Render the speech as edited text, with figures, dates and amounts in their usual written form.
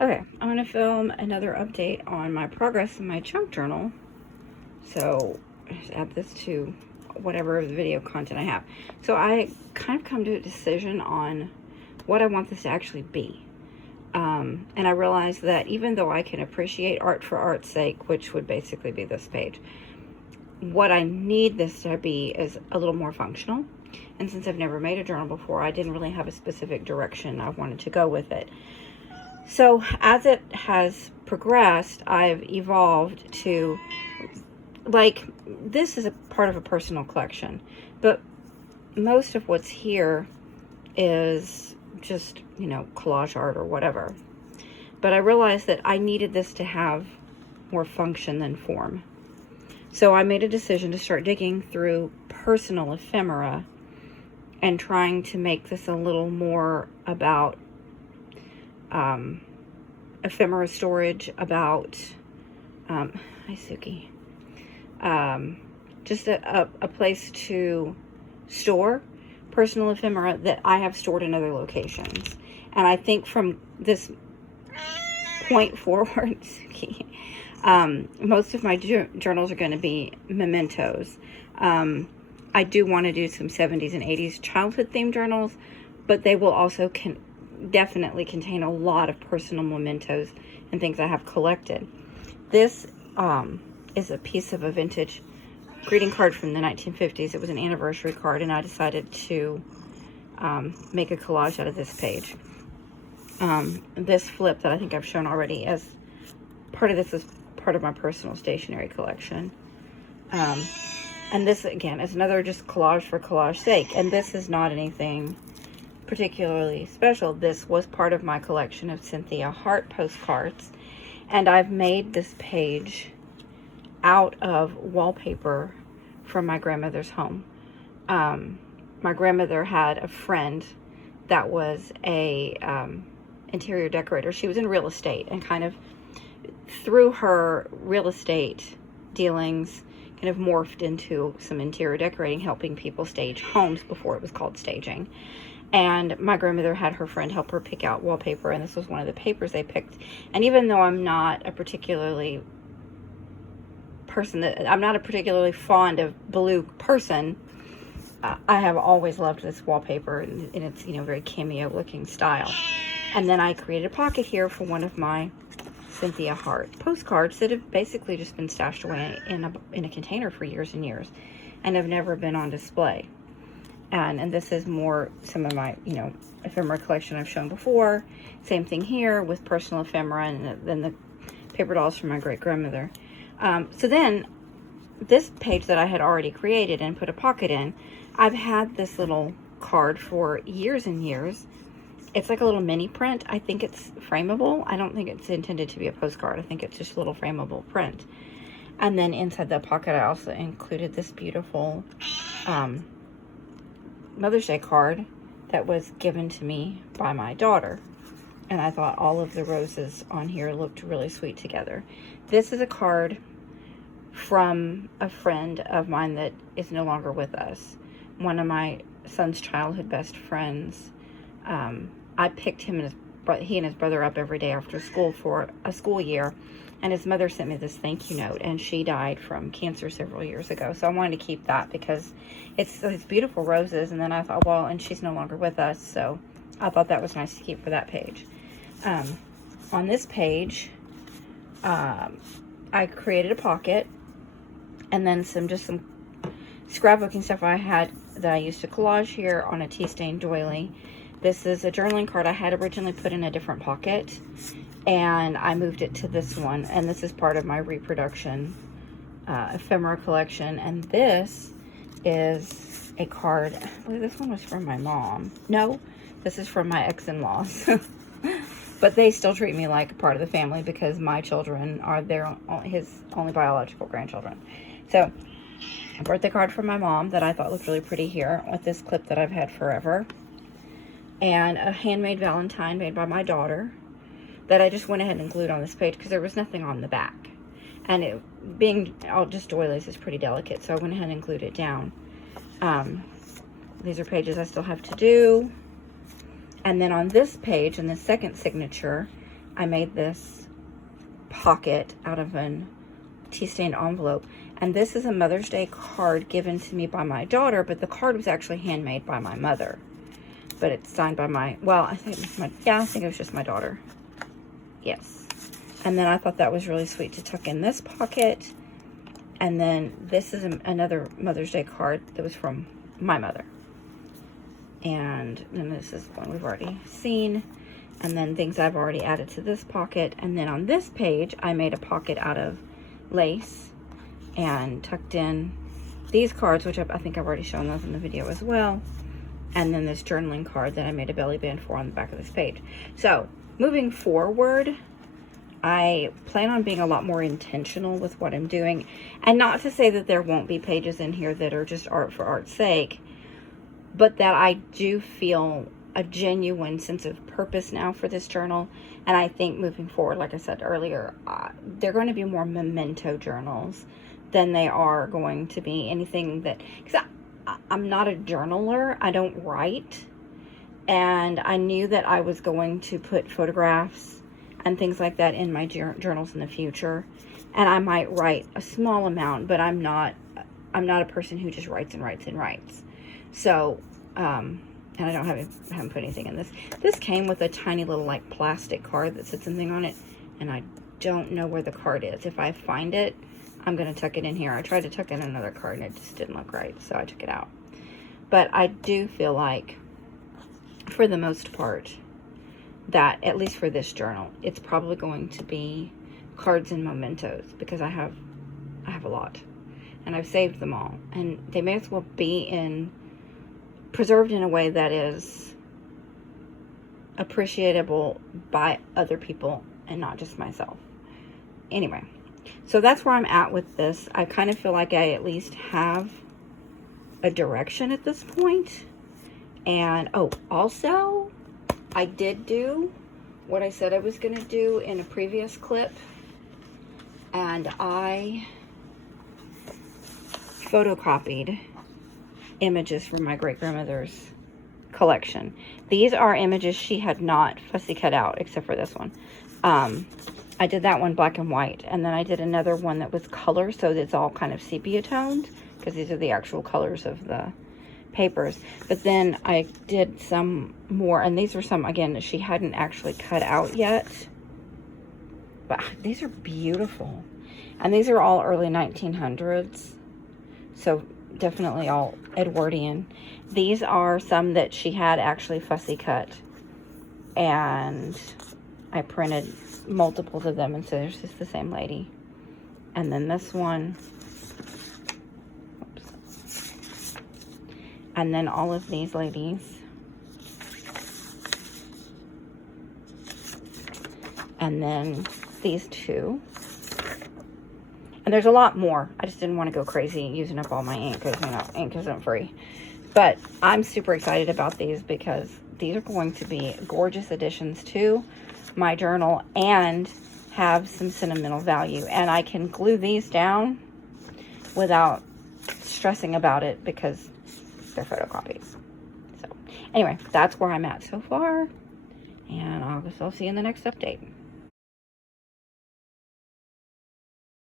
Okay, I'm going to film another update on my progress in my chunk journal. So, just add this to whatever video content I have. So, I kind of come to a decision on what I want this to actually be. And I realized that even though I can appreciate art for art's sake, which would basically be this page, what I need this to be is a little more functional. And since I've never made a journal before, I didn't really have a specific direction I wanted to go with it. So as it has progressed, I've evolved to, like, this is a part of a personal collection, but most of what's here is just, collage art or whatever. But I realized that I needed this to have more function than form. So I made a decision to start digging through personal ephemera and trying to make this a little more about ephemera storage, about hi Suki, just a place to store personal ephemera that I have stored in other locations. And I think from this point forward, Suki, most of my journals are going to be mementos. I do want to do some 70s and 80s childhood themed journals, but they will also definitely contain a lot of personal mementos and things I have collected. This is a piece of a vintage greeting card from the 1950s. It was an anniversary card, and I decided to make a collage out of this page. This flip that I think I've shown already as part of this is part of my personal stationery collection. And this, again, is another just collage for collage's sake. And this is not anything particularly special. This was part of my collection of Cynthia Hart postcards. And I've made this page out of wallpaper from my grandmother's home. My grandmother had a friend that was a interior decorator. She was in real estate, and kind of through her real estate dealings kind of morphed into some interior decorating, helping people stage homes before it was called staging. And my grandmother had her friend help her pick out wallpaper, and this was one of the papers they picked. And even though I'm not a particularly fond of blue person, I have always loved this wallpaper in its very cameo looking style. And then I created a pocket here for one of my Cynthia Hart postcards that have basically just been stashed away in a container for years and years and have never been on display. And this is more some of my ephemera collection I've shown before. Same thing here with personal ephemera, and then the paper dolls from my great grandmother. So then this page that I had already created and put a pocket in, I've had this little card for years and years. It's like a little mini print. I think it's frameable. I don't think it's intended to be a postcard. I think it's just a little frameable print. And then inside the pocket, I also included this beautiful Mother's Day card that was given to me by my daughter. And I thought all of the roses on here looked really sweet together. This is a card from a friend of mine that is no longer with us. One of my son's childhood best friends. I picked he and his brother up every day after school for a school year, and his mother sent me this thank you note, and she died from cancer several years ago. So I wanted to keep that because it's beautiful roses. And then I thought, well, and she's no longer with us, so I thought that was nice to keep for that page. On this page, I created a pocket, and then some scrapbooking stuff I had that I used to collage here on a tea stain doily. This is a journaling card I had originally put in a different pocket, and I moved it to this one, and this is part of my reproduction ephemera collection. And this is a card, I believe this one was from my mom. No, this is from my ex-in-laws. But they still treat me like a part of the family because my children are his only biological grandchildren. So a birthday card from my mom that I thought looked really pretty here with this clip that I've had forever. And a handmade Valentine made by my daughter that I just went ahead and glued on this page because there was nothing on the back. And it being all just doilies is pretty delicate, so I went ahead and glued it down. These are pages I still have to do. And then on this page, in the second signature, I made this pocket out of an tea-stained envelope. And this is a Mother's Day card given to me by my daughter, but the card was actually handmade by my mother. But it's signed by my, well, I think it was my, yeah, I think it was just my daughter. Yes. And then I thought that was really sweet to tuck in this pocket. And then this is another Mother's Day card that was from my mother. And then this is one we've already seen. And then things I've already added to this pocket. And then on this page, I made a pocket out of lace and tucked in these cards, which I think I've already shown those in the video as well. And then this journaling card that I made a belly band for on the back of this page. So moving forward, I plan on being a lot more intentional with what I'm doing. And not to say that there won't be pages in here that are just art for art's sake, but that I do feel a genuine sense of purpose now for this journal. And I think moving forward, like I said earlier, they're going to be more memento journals than they are going to be anything that, because I'm not a journaler. I don't write. And I knew that I was going to put photographs and things like that in my journals in the future. And I might write a small amount, but I'm not a person who just writes and writes and writes. So, and I haven't put anything in this. This came with a tiny little like plastic card that said something on it. And I don't know where the card is. If I find it, I'm going to tuck it in here. I tried to tuck in another card and it just didn't look right, so I took it out. But I do feel like, for the most part, that, at least for this journal, it's probably going to be cards and mementos, because I have a lot. And I've saved them all. And they may as well be preserved in a way that is appreciable by other people and not just myself. Anyway. So that's where I'm at with this. I kind of feel like I at least have a direction at this point. And, oh, also, I did do what I said I was going to do in a previous clip. And I photocopied images from my great-grandmother's collection. These are images she had not fussy cut out, except for this one. I did that one black and white, and then I did another one that was color, so it's all kind of sepia toned, because these are the actual colors of the papers. But then I did some more, and these are some, again, that she hadn't actually cut out yet. But these are beautiful. And these are all early 1900s, so definitely all Edwardian. These are some that she had actually fussy cut, and I printed multiples of them, and so there's just the same lady. And then this one, oops. And then all of these ladies, and then these two, and there's a lot more. I just didn't want to go crazy using up all my ink, because, you know, ink isn't free. But I'm super excited about these, because these are going to be gorgeous additions to my journal and have some sentimental value. And I can glue these down without stressing about it, because they're photocopies. So anyway, that's where I'm at so far, and I'll see you in the next update.